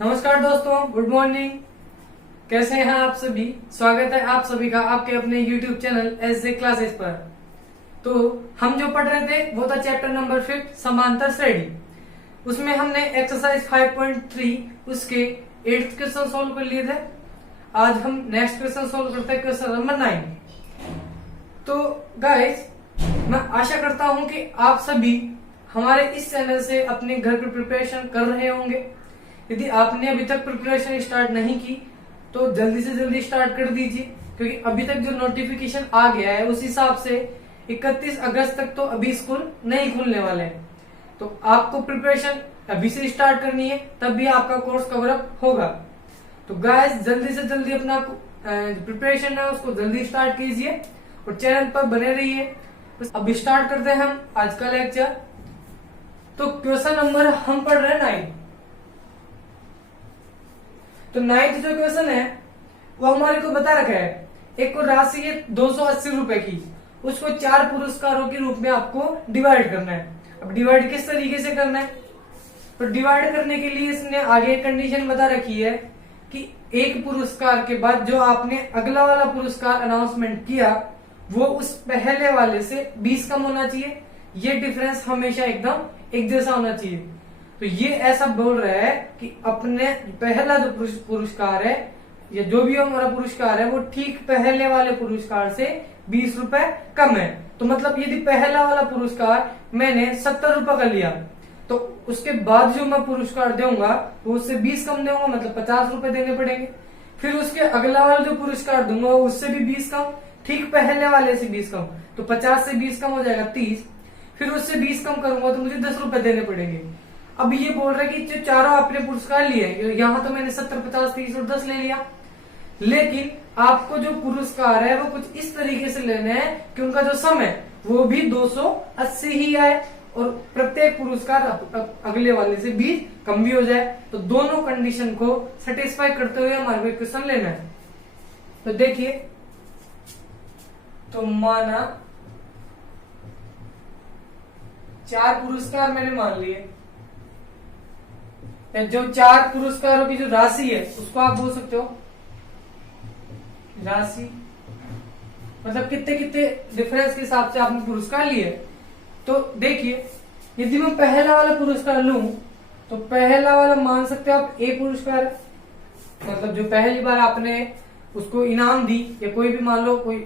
नमस्कार दोस्तों, good morning. कैसे हैं आप सभी? स्वागत है आप सभी का आपके अपने YouTube चैनल एस क्लासेस पर। तो हम जो पढ़ रहे थे वो था चैप्टर नंबर 5 समांतर श्रेणी। उसमें हमने एक्सरसाइज 5.3 उसके 8th क्वेश्चन सोल्व कर लिए थे। आज हम नेक्स्ट क्वेश्चन सोल्व करते हैं, क्वेश्चन नंबर 9। तो गाइस, मैं आशा करता हूं कि आप सभी हमारे इस चैनल से अपने घर की प्रिपरेशन कर रहे होंगे। यदि आपने अभी तक प्रिपरेशन स्टार्ट नहीं की तो जल्दी से जल्दी स्टार्ट कर दीजिए, क्योंकि अभी तक जो नोटिफिकेशन आ गया है उस हिसाब से 31 अगस्त तक तो अभी स्कूल नहीं खुलने वाले हैं। तो आपको प्रिपरेशन अभी से स्टार्ट करनी है, तब भी आपका कोर्स कवर अप होगा। तो गाइस, जल्दी से जल्दी अपना प्रिपरेशन है उसको जल्दी स्टार्ट कीजिए और चैनल पर बने रहिए। अब स्टार्ट करते हैं हम आज का लेक्चर। तो क्वेश्चन नंबर हम पढ़ रहे हैं 9। तो 9th जो क्वेश्चन है वो हमारे को बता रखा है, एक को राशि है 280 रुपए की, उसको 4 पुरस्कारों के रूप में आपको डिवाइड करना है। अब डिवाइड किस तरीके से करना है? तो डिवाइड करने के लिए इसने आगे कंडीशन बता रखी है कि एक पुरस्कार के बाद जो आपने अगला वाला पुरस्कार अनाउंसमेंट किया वो उस पहले वाले से 20 कम होना चाहिए। ये डिफरेंस हमेशा एकदम एक जैसा होना चाहिए। तो ये ऐसा बोल रहा है कि अपने पहला जो पुरस्कार है या जो भी हमारा पुरस्कार है वो ठीक पहले वाले पुरस्कार से 20 रुपए कम है। तो मतलब यदि पहला वाला पुरस्कार मैंने 70 रुपए का लिया तो उसके बाद जो मैं पुरस्कार दूंगा वो उससे 20 कम दूंगा, मतलब 50 रुपए देने पड़ेंगे। फिर उसके अगला वाला जो पुरस्कार दूंगा उससे भी 20 कम, ठीक पहले वाले से 20 कम, तो 50 से 20 कम हो जाएगा 30। फिर उससे 20 कम करूंगा तो मुझे 10 रुपए देने पड़ेंगे। अब ये बोल रहा है कि जो चारों आपने पुरस्कार लिए, यहाँ तो मैंने 70, 50, 30 और 10 ले लिया, लेकिन आपको जो पुरस्कार है वो कुछ इस तरीके से लेने हैं कि उनका जो सम है वो भी 280 ही आए और प्रत्येक पुरस्कार अगले वाले से 20 कम भी हो जाए। तो दोनों कंडीशन को सेटिस्फाई करते हुए हमारे को क्वेश्चन लेना है। तो देखिए, तो माना 4 पुरस्कार मैंने मान लिए। जो 4 पुरस्कारों की जो राशि है उसको आप बोल सकते हो राशि, मतलब कितने कितने डिफरेंस के हिसाब से आपने पुरस्कार लिए। तो देखिए, यदि मैं पहला वाला पुरस्कार लूं तो पहला वाला मान सकते हो आप ए पुरस्कार, मतलब जो पहली बार आपने उसको इनाम दी, या कोई भी मान लो कोई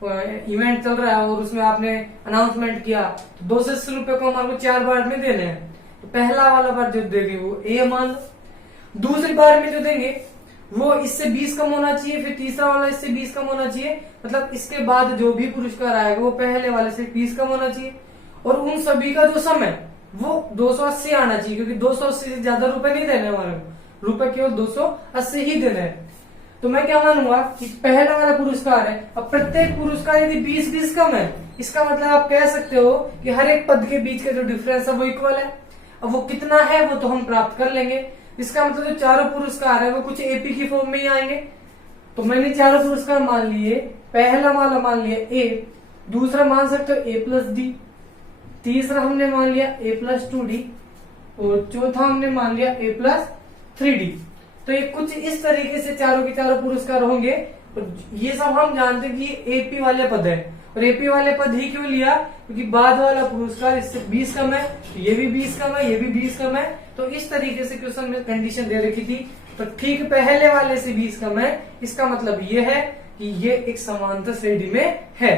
इवेंट चल रहा है और उसमें आपने अनाउंसमेंट किया तो 280 रुपए को हमारे को 4 बार में देने हैं। तो पहला वाला बार जो देंगे वो ए मान लो। दूसरी बार में जो देंगे वो इससे 20 कम होना चाहिए, फिर तीसरा वाला इससे 20 कम होना चाहिए, मतलब इसके बाद जो भी पुरस्कार आएगा वो पहले वाले से 20 कम होना चाहिए। और उन सभी का जो सम है वो 280 आना चाहिए, क्योंकि 280 से ज्यादा रुपए नहीं देने हमारे को, रुपए केवल 280 ही देने हैं। तो मैं क्या मानूंगा कि पहला वाला पुरस्कार है, अब प्रत्येक पुरस्कार यदि 20-20 कम है, इसका मतलब आप कह सकते हो कि हर एक पद के बीच का जो डिफरेंस है वो इक्वल है। अब वो कितना है वो तो हम प्राप्त कर लेंगे। इसका मतलब जो चारों पुरस्कार है वो कुछ एपी की फॉर्म में ही आएंगे। तो मैंने चारों पुरस्कार मान लिए, पहला वाला मान लिया ए, दूसरा मान सकते हो ए प्लस डी, तीसरा हमने मान लिया ए प्लस 2D और चौथा हमने मान लिया ए प्लस 3D। तो ये कुछ इस तरीके से चारों के चारों पुरस्कार होंगे। और ये सब हम जानते हैं कि एपी वाले पद है, और एपी वाले पद ही क्यों लिया, क्योंकि बाद वाला पुरस्कार इससे 20 कम है, तो ये भी 20 कम है, ये भी 20 कम है। तो इस तरीके से क्वेश्चन में कंडीशन दे रखी थी। तो ठीक पहले वाले से 20 कम है, इसका मतलब ये है कि ये एक समांतर श्रेणी में है।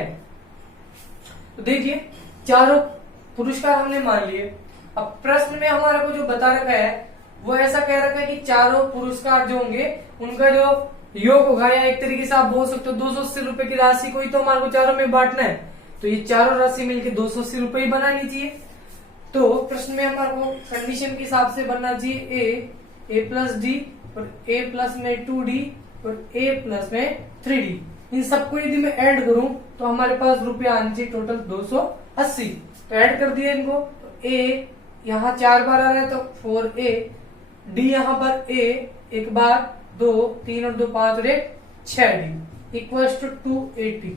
तो देखिए, चारों पुरस्कार हमने मान लिए। अब प्रश्न में हमारे को जो बता रखा है वो ऐसा कह रखा है कि चारों पुरस्कार जो होंगे उनका जो योग होगा, या एक तरीके से आप बोल सकते हो 280 रुपए की राशि को ही तो हमारे को चारों में बांटना है। तो ये चारों राशि मिलकर 280 रुपए ही बनानी चाहिए। तो प्रश्न में हमारे को कंडीशन के हिसाब से बनना चाहिए ए प्लस डी और ए प्लस में 2D और ए प्लस में 3D। इन सबको यदि मैं ऐड करूं तो हमारे पास रुपया आने चाहिए टोटल 280। तो ऐड कर दिया इनको। तो ए यहाँ 4 बार आ रहा है तो 4A, डी यहाँ पर ए 1 बार, 2, 3 और 2 5 और 1 6D इक्वल्स टू 280।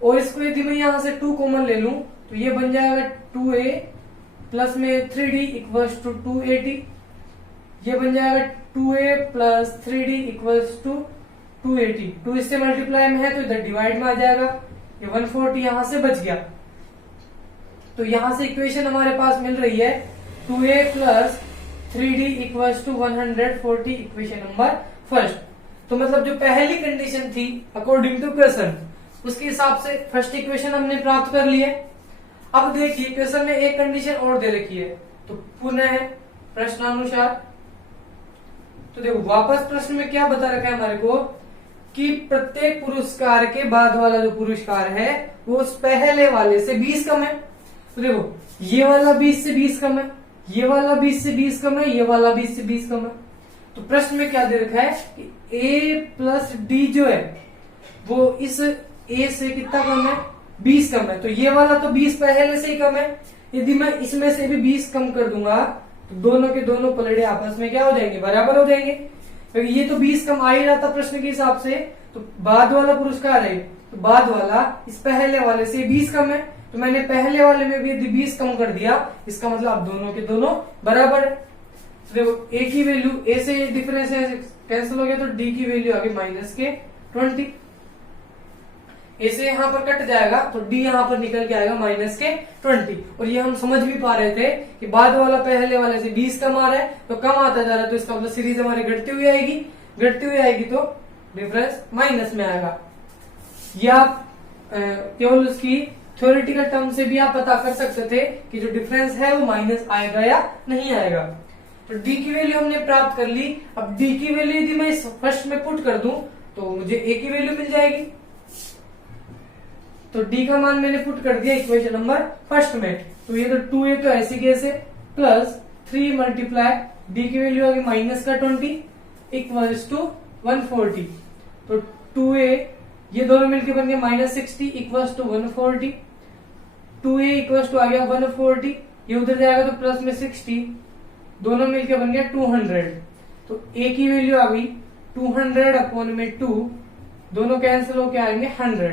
और इसको यदि मैं यहाँ से 2 कॉमन ले लूं तो ये बन जाएगा 2A प्लस में 3D इक्वल्स टू 280। ये बन जाएगा 2a plus 3d equals to 280। 2 इससे मल्टीप्लाई में है तो इधर डिवाइड में आ जाएगा, ये 140 यहां से बच गया। तो यहां से इक्वेशन हमारे पास मिल रही है 2a plus 3d equals to 140, equation number first. तो मतलब जो पहली कंडीशन थी अकॉर्डिंग टू क्वेश्चन, उसके हिसाब से फर्स्ट इक्वेशन हमने प्राप्त कर ली है। अब देखिए क्वेश्चन में एक कंडीशन और दे रखी है, तो पुनः प्रश्नानुसार, तो देखो वापस प्रश्न में क्या बता रखा है हमारे को कि प्रत्येक पुरस्कार के बाद वाला जो पुरस्कार है वो उस पहले वाले से 20 कम है। तो देखो ये वाला 20 से 20 कम है, ये वाला 20 से 20 कम है, ये वाला 20 से 20 कम है। तो प्रश्न में क्या दे रखा है कि a प्लस डी जो है वो इस a से कितना कम है, 20 कम है। तो ये वाला तो 20 पहले से ही कम है। यदि मैं इसमें से भी 20 कम कर दूंगा तो दोनों के दोनों पलड़े आपस में क्या हो जाएंगे, बराबर हो जाएंगे, क्योंकि ये तो 20 कम आ ही रहा था प्रश्न के हिसाब से। तो बाद वाला पुरस्कार है, तो बाद वाला इस पहले वाले से 20 कम है, तो मैंने पहले वाले में भी यदि 20 कम कर दिया, इसका मतलब अब दोनों के दोनों बराबर है। तो देखो ए की वैल्यू, ए से डिफरेंस कैंसिल हो गया, तो डी की वैल्यू आ गई माइनस के 20। ए से यहाँ पर कट जाएगा तो डी यहाँ पर निकल के आएगा माइनस के 20। और ये हम समझ भी पा रहे थे कि बाद वाला पहले वाले से 20 कम आ रहा है, तो कम आता जा रहा है, तो इसका मतलब सीरीज हमारी घटती हुई आएगी, तो डिफरेंस माइनस में आएगा। ये आप केवल उसकी थ्योरेटिकल टर्म से भी आप पता कर सकते थे कि जो डिफरेंस है वो माइनस आएगा या नहीं आएगा। तो डी की वैल्यू हमने प्राप्त कर ली। अब डी की वैल्यू यदि मैं इस फर्स्ट में पुट कर दूं तो मुझे ए की वैल्यू मिल जाएगी। तो डी का मान मैंने पुट कर दिया इक्वेशन नंबर फर्स्ट में। तो ये तो 2a तो ऐसी कैसे प्लस 3 मल्टीप्लाई डी की वैल्यू आ गई माइनस का 20 इक्वल्स टू 140। तो 2a ये दोनों मिलकर बन गया minus 60 equals to 140। 2a equals to आ गया 140, ये उधर जाएगा तो प्लस में 60, दोनों मिलकर बन गया 200। तो a की वैल्यू आ गई 200 अपॉन में 2, दोनों कैंसिल होके आएंगे 100।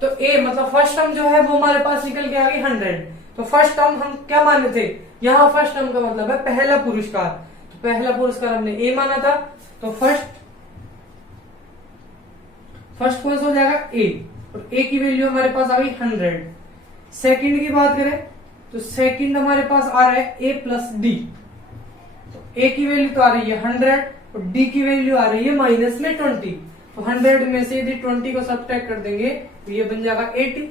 तो a मतलब फर्स्ट टर्म जो है वो हमारे पास निकल के आ गई 100। तो फर्स्ट टर्म हम क्या माने थे, यहाँ फर्स्ट टर्म का मतलब है पहला पुरस्कार, तो पहला पुरस्कार हमने a माना था, तो फर्स्ट कौन सा हो जाएगा a, और a की वैल्यू हमारे पास आ गई 100। सेकंड की बात करें तो सेकंड हमारे पास आ रहा है a प्लस डी। तो a की वैल्यू तो आ रही है 100 और d की वैल्यू आ रही है माइनस में 20। तो 100 में से यदि 20 को सब्ट्रैक्ट कर देंगे तो ये बन जाएगा 80।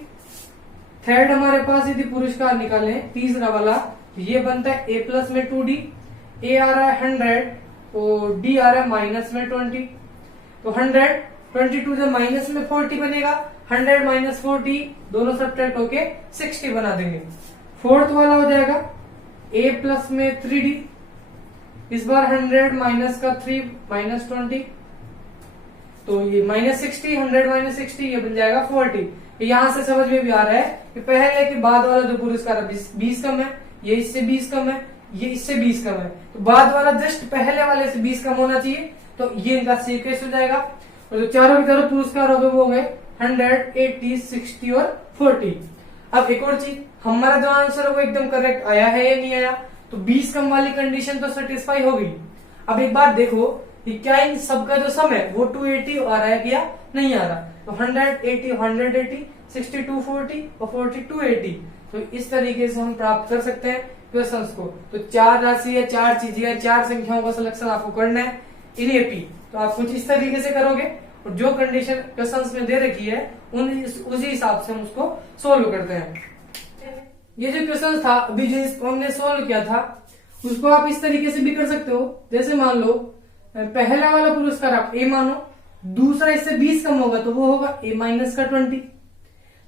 थर्ड हमारे पास यदि पुरस्कार निकाले तीसरा वाला, तो ये बनता है a प्लस में 2d। a आ रहा है 100 तो d आ रहा है माइनस में 20। तो 100 22 से माइनस में 40 बनेगा, 100 माइनस 40 दोनों सब्ट्रैक्ट होके 60 बना देंगे। फोर्थ वाला हो जाएगा a प्लस में 3d, इस बार 100 माइनस का 3 माइनस 20, तो ये माइनस 60, 100 माइनस 60 ये बन जाएगा 40। यहां से समझ में भी आ रहा है कि पहले के बाद वाला जो पुरस्कार है 20 कम है, ये इससे 20 कम है, ये इससे 20 कम है, तो बाद वाला जस्ट पहले वाले से 20 कम होना चाहिए, तो ये इनका सीक्वेंस हो जाएगा। और जो चारों की तरफ पुरस्कार हो गए वो हो गए 100, 80, 60 और 40। अब एक और चीज, हमारा जो आंसर है वो एकदम करेक्ट आया है या नहीं आया, तो 20 कम वाली कंडीशन तो सेटिस्फाई हो गई। अब एक बात देखो कि क्या इन सबका जो सम है वो 280 आ रहा है या नहीं आ रहा। तो 180, 180, 60 240 और 40 280। तो इस तरीके से हम प्राप्त कर सकते हैं क्वेश्चंस को। तो 4 राशि है, 4 चीजें है, 4 संख्याओं का सिलेक्शन आपको करना है इन एपी। तो आप कुछ इस तरीके से करोगे और जो कंडीशन क्वेश्चंस में दे रखी है उसी हिसाब से हम उसको सोल्व करते हैं। ये जो क्वेश्चन था अभी जो हमने सोल्व किया था उसको आप इस तरीके से भी कर सकते हो। जैसे मान लो पहला वाला पुरस्कार आप a मानो, दूसरा इससे 20 कम होगा तो वो होगा a माइनस का 20,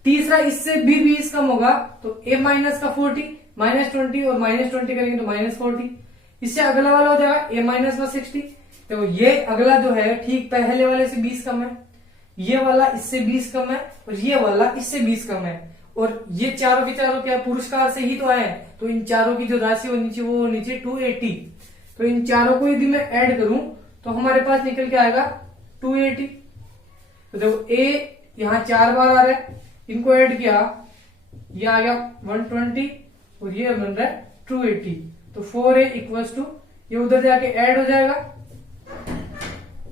तीसरा इससे भी 20 कम होगा तो a माइनस का 40, माइनस 20 और माइनस 20 करेंगे तो माइनस 40। इससे अगला वाला हो जाएगा a माइनस का 60। तो ये अगला जो है ठीक पहले वाले से 20 कम है, ये वाला इससे 20 कम है और ये वाला इससे 20 कम है, और ये चारों के चारों क्या पुरस्कार से ही तो आए हैं। तो इन चारों की जो राशि वो नीचे 280। तो इन चारों को यदि मैं ऐड करूं तो हमारे पास निकल के आएगा 280। तो देखो a यहाँ 4 बार आ रहा है, इनको ऐड किया ये आ गया 120 और ये बन रहा है 280। तो 4a इक्वल्स टू ये उधर जाके ऐड हो जाएगा,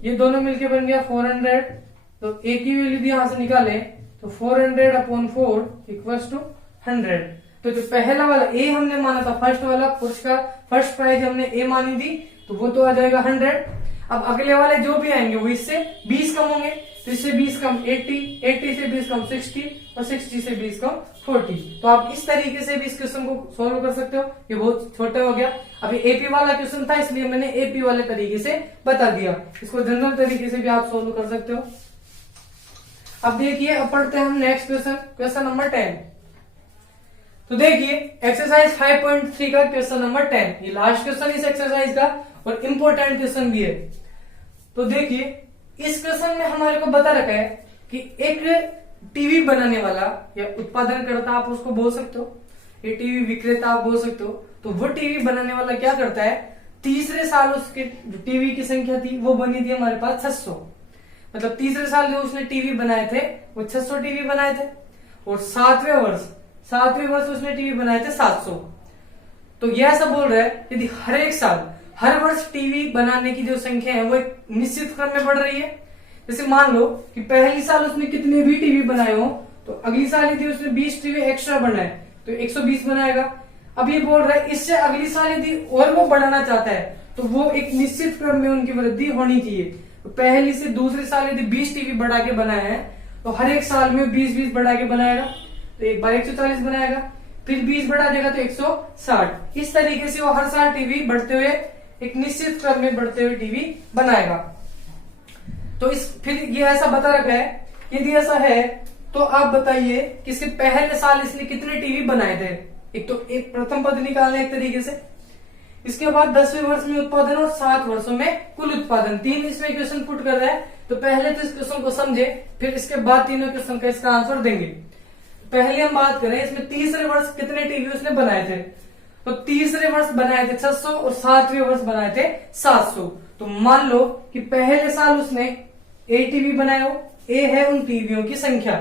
ये दोनों मिलके बन गया 400। तो ए की वैल्यू यदि यहां से निकाले तो 400/4 इक्वल्स टू 100। तो जो पहला वाला ए हमने माना था, फर्स्ट वाला पुरस्कार, फर्स्ट प्राइज हमने ए मानी थी, तो वो तो आ जाएगा 100। अब अगले वाले जो भी आएंगे वो इससे 20 कम होंगे, तो इससे 20 कम 80, 80 से 20 कम 60 और 60 से 20 कम 40। तो आप इस तरीके से भी इस क्वेश्चन को सॉल्व कर सकते हो। ये बहुत छोटा हो गया। अभी एपी वाला क्वेश्चन था इसलिए मैंने एपी वाले तरीके से बता दिया, इसको जनरल तरीके से भी आप सॉल्व कर सकते हो। अब देखिए, अब पढ़ते हैं हम नेक्स्ट क्वेश्चन, क्वेश्चन नंबर 10। तो देखिए एक्सरसाइज 5.3 का क्वेश्चन नंबर 10, ये लास्ट क्वेश्चन इस एक्सरसाइज का और इम्पोर्टेंट क्वेश्चन भी है। तो देखिए इस क्वेश्चन में हमारे को बता रखा है कि एक टीवी बनाने वाला या उत्पादन करता आप उसको बोल सकते हो, ये टीवी विक्रेता आप बोल सकते हो। तो वो टीवी बनाने वाला क्या करता है, तीसरे साल उसके जो टीवी की संख्या थी वो बनी थी हमारे पास 600, मतलब तीसरे साल जो उसने टीवी बनाए थे वो 600 टीवी बनाए थे, और सातवें वर्ष उसने टीवी बनाए थे 700। तो यह ऐसा बोल रहा है यदि हर एक साल हर वर्ष टीवी बनाने की जो संख्या है वो एक निश्चित क्रम में बढ़ रही है। जैसे मान लो कि पहली साल उसने कितने भी टीवी बनाए हो, तो अगली साल यदि उसने 20 टीवी एक्स्ट्रा बनाए तो 120 बनाएगा। अब ये बोल रहा है इससे अगली साल यदि और वो बढ़ाना चाहता है तो वो एक निश्चित क्रम में उनकी वृद्धि होनी चाहिए। तो पहली से दूसरे साल यदि 20 टीवी बढ़ा के बनाए हैं तो हर एक साल में 20-20 बढ़ा के बनाएगा, तो एक बार 140 बनाएगा, फिर 20 बढ़ा देगा तो 160। इस तरीके से वो हर साल टीवी बढ़ते हुए एक निश्चित क्रम में बढ़ते हुए टीवी बनाएगा। तो इस फिर ये ऐसा बता रखा है, यदि ऐसा है तो आप बताइए कि इसके पहले साल इसने कितने टीवी बनाए थे। एक तो एक प्रथम पद निकालना एक तरीके से, इसके बाद 10वें वर्ष में उत्पादन और 7 वर्षों में कुल उत्पादन, 3 इसमें क्वेश्चन पुट कर रहा है। तो पहले तो इस क्वेश्चन को समझे, फिर इसके बाद तीनों क्वेश्चन का इसका आंसर देंगे। पहले हम बात करें इसमें तीसरे वर्ष कितने टीवी उसने बनाए थे, तो तीसरे वर्ष बनाए थे 600 और 7वें वर्ष बनाए थे 700। तो मान लो कि पहले साल उसने ए टीवी बनाए हो, ए है उन टीवियों की संख्या।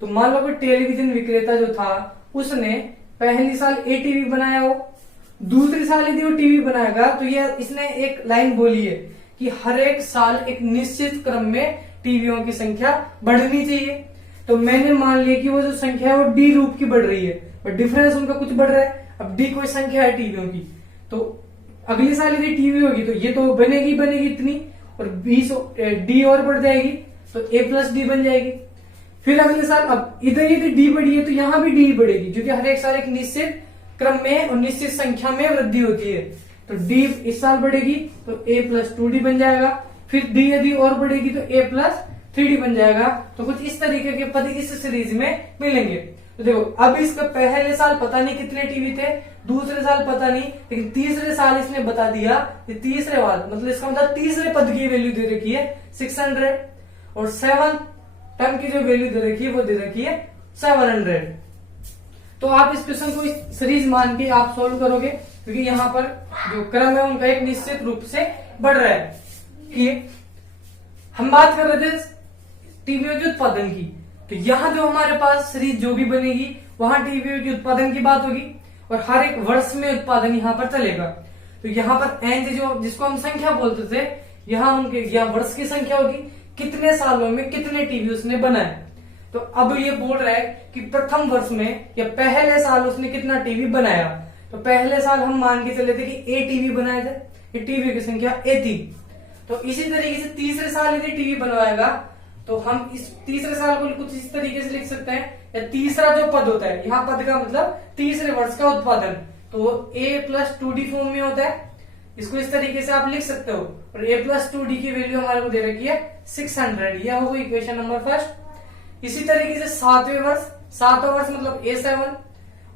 तो मान लो कि टेलीविजन विक्रेता जो था उसने पहली साल ए टीवी बनाया हो, दूसरी साल यदि वो टीवी बनाएगा तो ये इसने एक लाइन बोली है कि हर एक साल एक निश्चित क्रम में टीवियों की संख्या बढ़नी चाहिए। तो मैंने मान लिया कि वो जो संख्या है वो डी रूप की बढ़ रही है और डिफरेंस उनका कुछ बढ़ रहा है। अब डी कोई संख्या है टीवियों की, तो अगली साल यदि टीवी होगी तो ये तो बनेगी इतनी, और 20 डी और बढ़ जाएगी तो ए प्लस डी बन जाएगी। फिर अगले साल अब इधर यदि डी बढ़ी है तो यहाँ भी डी बढ़ेगी, क्योंकि हर एक साल एक निश्चित क्रम में और निश्चित संख्या में वृद्धि होती है। तो डी इस साल बढ़ेगी तो ए प्लस 2D बन जाएगा, फिर डी यदि और बढ़ेगी तो ए प्लस 3D बन जाएगा। तो कुछ इस तरीके के पद इस सीरीज में मिलेंगे। तो देखो अब इसका पहले साल पता नहीं कितने टीवी थे, दूसरे साल पता नहीं, लेकिन तीसरे साल इसने बता दिया कि तीसरे वाल मतलब इसका मतलब तीसरे पद की वैल्यू दे रखी है 600 और 7 टर्म की जो वैल्यू दे रखी है वो दे रखी है 700। तो आप इस क्वेश्चन को इस सीरीज मान के आप सोल्व करोगे, क्योंकि यहाँ पर जो क्रम है उनका एक निश्चित रूप से बढ़ रहा है। कि हम बात कर रहे थे टीवियों के उत्पादन की, तो यहाँ जो हमारे पास सीरीज जो भी बनेगी वहां टीवियों के उत्पादन की बात होगी और हर एक वर्ष में उत्पादन यहाँ पर चलेगा। तो यहाँ पर एंज जो जिसको हम संख्या बोलते थे, यहाँ उनके यहाँ वर्ष की संख्या होगी, कितने सालों में कितने टीवी उसने बनाए। तो अब ये बोल रहा है कि प्रथम वर्ष में या पहले साल उसने कितना टीवी बनाया। तो पहले साल हम मान के चले थे कि ए टीवी बनाए थे, ये टीवी की संख्या ए थी। तो इसी तरीके से तीसरे साल यदि टीवी बनवाएगा तो हम इस तीसरे साल को कुछ इस तरीके से लिख सकते हैं, या तीसरा जो पद होता है, यहाँ पद का मतलब तीसरे वर्ष का उत्पादन, तो ए प्लस 2D फॉर्म में होता है। इसको इस तरीके से आप लिख सकते हो। और ए प्लस 2D की वैल्यू हमारे को दे रखी है 600, यह होगा इक्वेशन नंबर फर्स्ट। इसी तरीके से सातवें वर्ष मतलब A7,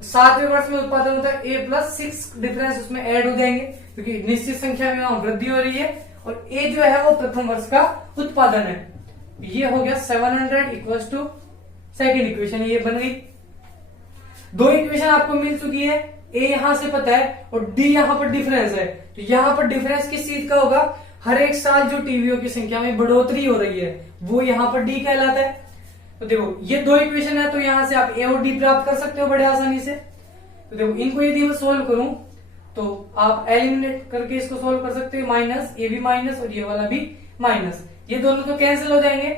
7वें वर्ष में उत्पादन होता है ए प्लस 6, डिफरेंस उसमें ऐड हो जाएंगे क्योंकि निश्चित संख्या में वहां वृद्धि हो रही है, और ए जो है वो प्रथम वर्ष का उत्पादन है। ये हो गया 700 इक्वल्स टू सेकेंड इक्वेशन, ये बन गई। 2 इक्वेशन आपको मिल चुकी है, ए यहां से पता है और डी यहां पर डिफरेंस है। तो यहां पर डिफरेंस किस चीज का होगा, हर एक साल जो टीवियों की संख्या में बढ़ोतरी हो रही है वो यहाँ पर डी कहलाता है। तो देखो ये 2 इक्वेशन है, तो यहां से आप ए और डी प्राप्त कर सकते हो बड़े आसानी से। तो देखो इनको यदि मैं सोल्व करूं तो आप एलिमिनेट करके इसको सोल्व कर सकते हो, माइनस, ये भी माइनस और ये वाला भी माइनस, ये दोनों तो कैंसिल हो जाएंगे,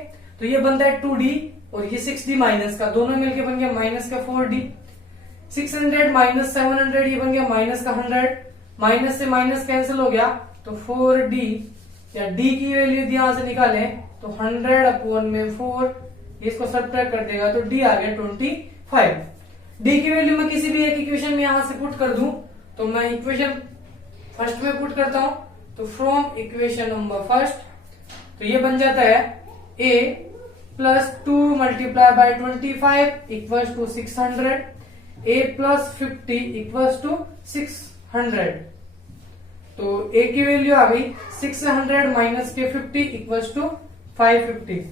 तो ये बनता है 2d और ये 6d माइनस का, दोनों मिलके बन गया माइनस का 4d। 600 माइनस 700 ये बन गया माइनस का 100, माइनस से माइनस कैंसिल हो गया, तो 4d या d की वैल्यू यहां से निकाले तो 100 अपॉन में 4, इसको सब्ट्रैक्ट कर देगा तो d आ गया 25। d की वैल्यू मैं किसी भी एक इक्वेशन में यहां से पुट कर दूं, तो मैं इक्वेशन फर्स्ट में पुट करता हूं, तो फ्रॉम इक्वेशन नंबर फर्स्ट, तो ये बन जाता है a plus 2 multiply by 25 equals to 600, a plus 50 equals to 600, तो a की वैल्यू आ गई 600 माइनस के 50 इक्वल्स टू 550।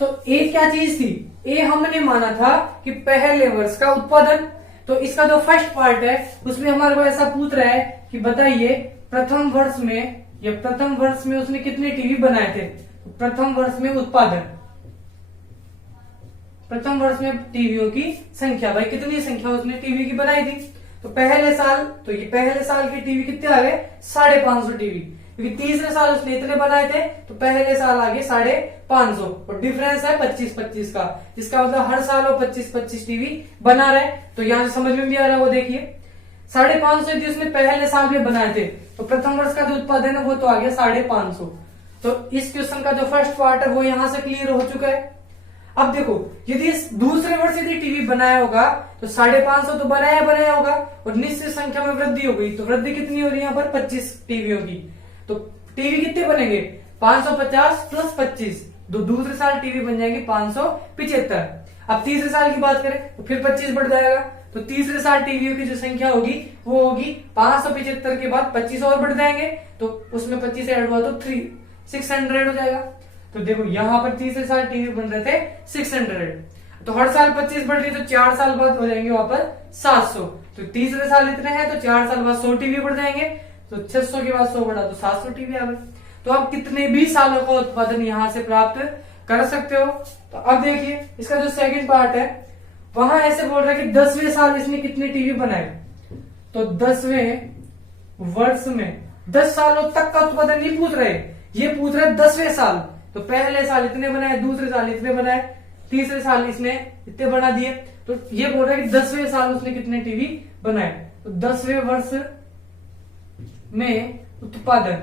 तो a क्या चीज थी, a हमने माना था कि पहले वर्ष का उत्पादन, तो इसका जो फर्स्ट पार्ट है उसमें हमारे को ऐसा पूछ रहा है कि बताइए प्रथम वर्ष में उसने कितने टीवी बनाए थे, प्रथम वर्ष में उत्पादन, प्रथम वर्ष में टीवियों की संख्या, भाई कितनी संख्या उसने टीवी की बनाई थी, तो पहले साल, तो ये पहले साल के टीवी कितने आ गए 550 टीवी, क्योंकि तीसरे साल उसने इतने बनाए थे तो पहले साल आ गए 550, और डिफरेंस है 25-25 का, जिसका मतलब हर साल वो 25-25 टीवी बना रहे, तो यहां से समझ में भी आ रहा है, वो देखिए 550 यदि उसने पहले साल में बनाए थे तो प्रथम वर्ष का जो उत्पादन है वो तो आ गया 550। तो इस क्वेश्चन का जो फर्स्ट पार्ट है वो यहां से क्लियर हो चुका है। अब देखो यदि इस दूसरे वर्ष यदि टीवी बनाया होगा तो 550 तो बनाया होगा और निश्चित संख्या में वृद्धि हो गई, तो वृद्धि कितनी हो रही है यहाँ पर 25 टीवियों की, तो टीवी कितने बनेंगे 550 प्लस 25, दूसरे साल टीवी बन जाएंगे 575। अब तीसरे साल की बात करें तो फिर 25 बढ़ जाएगा, तो तीसरे साल टीवियों की जो संख्या होगी वो होगी 575 के बाद 25 और बढ़ जाएंगे, तो उसमें 25 ऐड हुआ तो 600 हो जाएगा। तो देखो यहाँ पर तीसरे साल टीवी बन रहे थे 600, तो हर साल 25 बढ़ रही, तो 4 साल बाद हो जाएंगे वहां पर 700, तो तीसरे साल इतने हैं तो 4 साल बाद 100 टीवी बढ़ जाएंगे, तो 600 के बाद 100 बढ़ा तो 700 टीवी आ गए। तो आप कितने भी सालों का उत्पादन यहाँ से प्राप्त कर सकते हो। तो अब देखिए इसका जो सेकंड पार्ट है वहां ऐसे बोल रहा है कि 10वें साल इसने कितने टीवी बनाए, तो 10वें वर्ष में 10 सालों तक का उत्पादन नहीं पूछ रहे, ये पूछ रहे 10वें साल, तो पहले साल इतने बनाए, दूसरे साल इतने बनाए, तीसरे साल इसने इतने बना दिए, तो ये बोल रहा है कि 10वें साल उसने कितने टीवी बनाए, तो 10वें वर्ष में उत्पादन,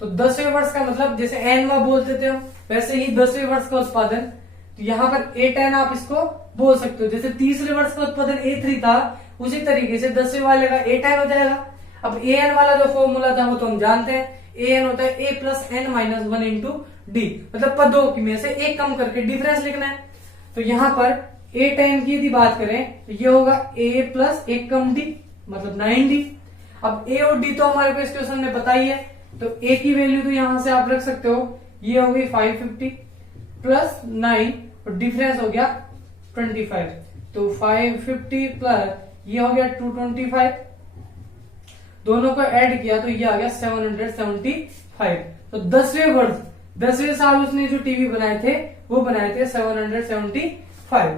तो 10वें वर्ष का मतलब जैसे एनवा बोलते थे हम, वैसे ही 10वें वर्ष का उत्पादन, तो यहाँ पर A10 आप इसको बोल सकते हो, जैसे तीसरे वर्ष का उत्पादन A3 था उसी तरीके से 10वें वाले का A10 हो जाएगा। अब AN वाला जो फॉर्मूला था वो तो हम जानते हैं, AN होता है A plus N minus 1 into D, मतलब पदों की में से एक कम करके डिफरेंस लिखना है। तो यहाँ पर A10 की यदि बात करें तो ये होगा A प्लस 1 कम D मतलब 9D। अब A और D तो हमारे को इस क्वेश्चन में पता ही है, तो A की वैल्यू तो यहां से आप रख सकते हो, ये हो गई 550 प्लस 9 और डिफरेंस हो गया 25, तो 550 प्लस ये हो गया 225, दोनों को ऐड किया तो ये आ गया 775। तो 10वें साल उसने जो टीवी बनाए थे वो बनाए थे 775।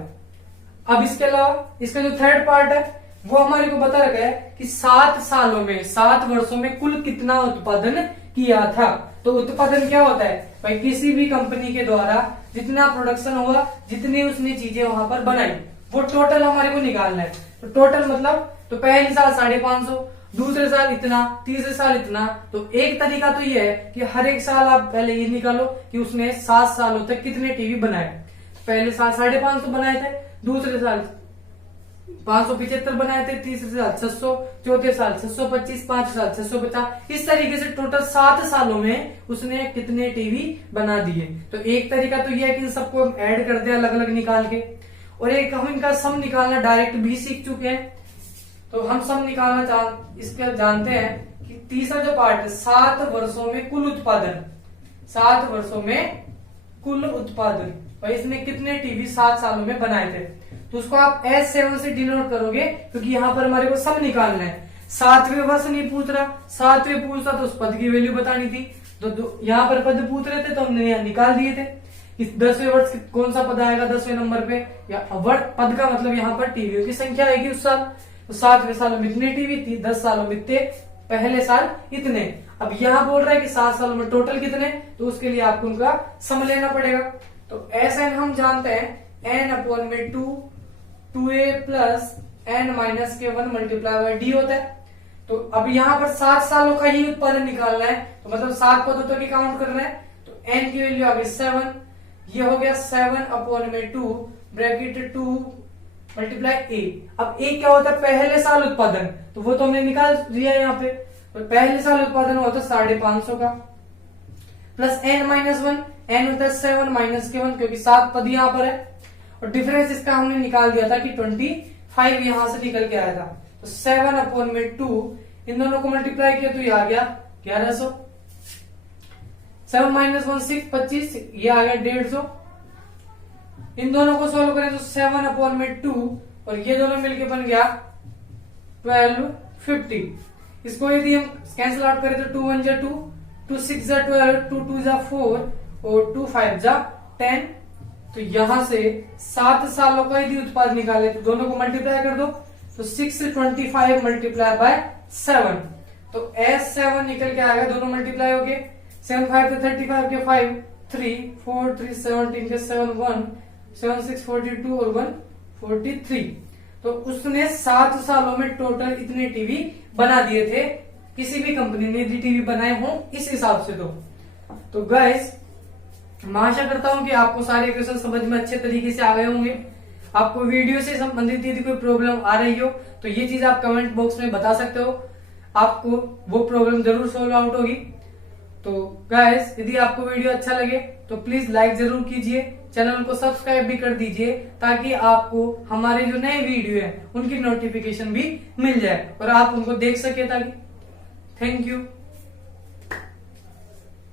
अब इसके अलावा इसका जो थर्ड पार्ट है वो हमारे को बता रखा है कि 7 वर्षों में कुल कितना उत्पादन किया था। तो उत्पादन क्या होता है भाई, किसी भी कंपनी के द्वारा जितना प्रोडक्शन हुआ, जितनी उसने चीजें वहां पर बनाई, वो टोटल हमारे को निकालना है। तो टोटल मतलब तो पहले साल 550, दूसरे साल इतना, तीसरे साल इतना। तो एक तरीका तो ये है कि हर एक साल आप पहले ये निकालो कि उसने 7 सालों तक कितने टीवी बनाए। पहले साल 550 बनाए थे, दूसरे साल 575 बनाए थे, तीसरे साल 600, चौथे साल 625, 5 साल 650। इस तरीके से टोटल 7 सालों में उसने कितने टीवी बना दिए। तो एक तरीका तो यह है कि इन सबको हम ऐड कर दें अलग अलग निकाल के, और एक हम इनका सम निकालना डायरेक्ट भी सीख चुके हैं। तो हम सम निकालना इसका जानते हैं कि तीसरा जो पार्ट है 7 वर्षों में कुल उत्पादन, 7 वर्षों में कुल उत्पादन, भाई इसने कितने टीवी 7 सालों में बनाए थे। तो उसको आप S7 से डिनोट करोगे, क्योंकि यहाँ पर हमारे को सम निकालना है। 7वें वर्ष नहीं पूछ रहा, 7वें पूछता तो उस पद की वैल्यू बतानी थी, तो यहाँ पर पद पूछ रहे थे तो हमने यहाँ निकाल दिए थे कि 10वें वर्ष कौन सा पद आएगा 10वें नंबर पे, या पद का मतलब यहाँ पर टीवियों की संख्या आएगी उस साल। तो 7वें सालों में इतने टीवी, 10 सालों में इतने, पहले साल इतने। अब यहाँ बोल रहा है कि 7 सालों में टोटल कितने, तो उसके लिए आपको उनका सम लेना पड़ेगा। तो SN हम जानते हैं n/2 2a plus n minus के 1 मल्टीप्लाई बाय डी होता है। तो अब यहाँ पर 7 सालों का ही उत्पादन निकालना है, तो मतलब 7 पदों तक ही काउंट करना है। तो n की वैल्यू आ गई 7, ये हो गया 7/2 ब्रैकेट 2 मल्टीप्लाई a। अब a क्या होता है, पहले साल उत्पादन, तो वो तो हमने निकाल दिया यहाँ पे। तो पहले साल उत्पादन होता है 550 का, प्लस n माइनस 1, n होता है 7 माइनस के 1, क्योंकि 7 पद यहाँ पर है, और डिफरेंस इसका हमने निकाल दिया था कि 25 यहां से निकल के आया था। तो 7/2 इन दोनों को मल्टीप्लाई किया तो ये आ गया 1100। 7 माइनस 1 6, 25, ये आ गया 150। इन दोनों को सोल्व करें तो 7/2 और ये दोनों मिलके बन गया 1250। इसको यदि हम कैंसिल आउट करें तो 2 1 जा 2, 2 6 जा 12, 2 2 जा 4 और 2 5 जा 10। तो यहां से 7 सालों का यदि उत्पाद निकाले तो दोनों को मल्टीप्लाई कर दो, तो 625 मल्टीप्लाई बाय 7, तो S7 निकल के आएगा, दोनों मल्टीप्लाई हो गए। 7 5 के 35 के 5, 3 4 3 17 के 7 1 7 6 42 और 1 43। तो उसने 7 सालों में टोटल इतने टीवी बना दिए थे, किसी भी कंपनी ने यदि टीवी बनाए हों इस हिसाब से। तो गाइस मैं आशा करता हूं कि आपको सारे क्वेश्चन समझ में अच्छे तरीके से आ गए होंगे। आपको वीडियो से संबंधित यदि कोई प्रॉब्लम आ रही हो तो ये चीज आप कमेंट बॉक्स में बता सकते हो, आपको वो प्रॉब्लम जरूर सोल्व आउट होगी। तो गाइस यदि आपको वीडियो अच्छा लगे तो प्लीज लाइक जरूर कीजिए, चैनल को सब्सक्राइब भी कर दीजिए, ताकि आपको हमारे जो नए वीडियो है उनकी नोटिफिकेशन भी मिल जाए और आप उनको देख सके। ताकि थैंक यू।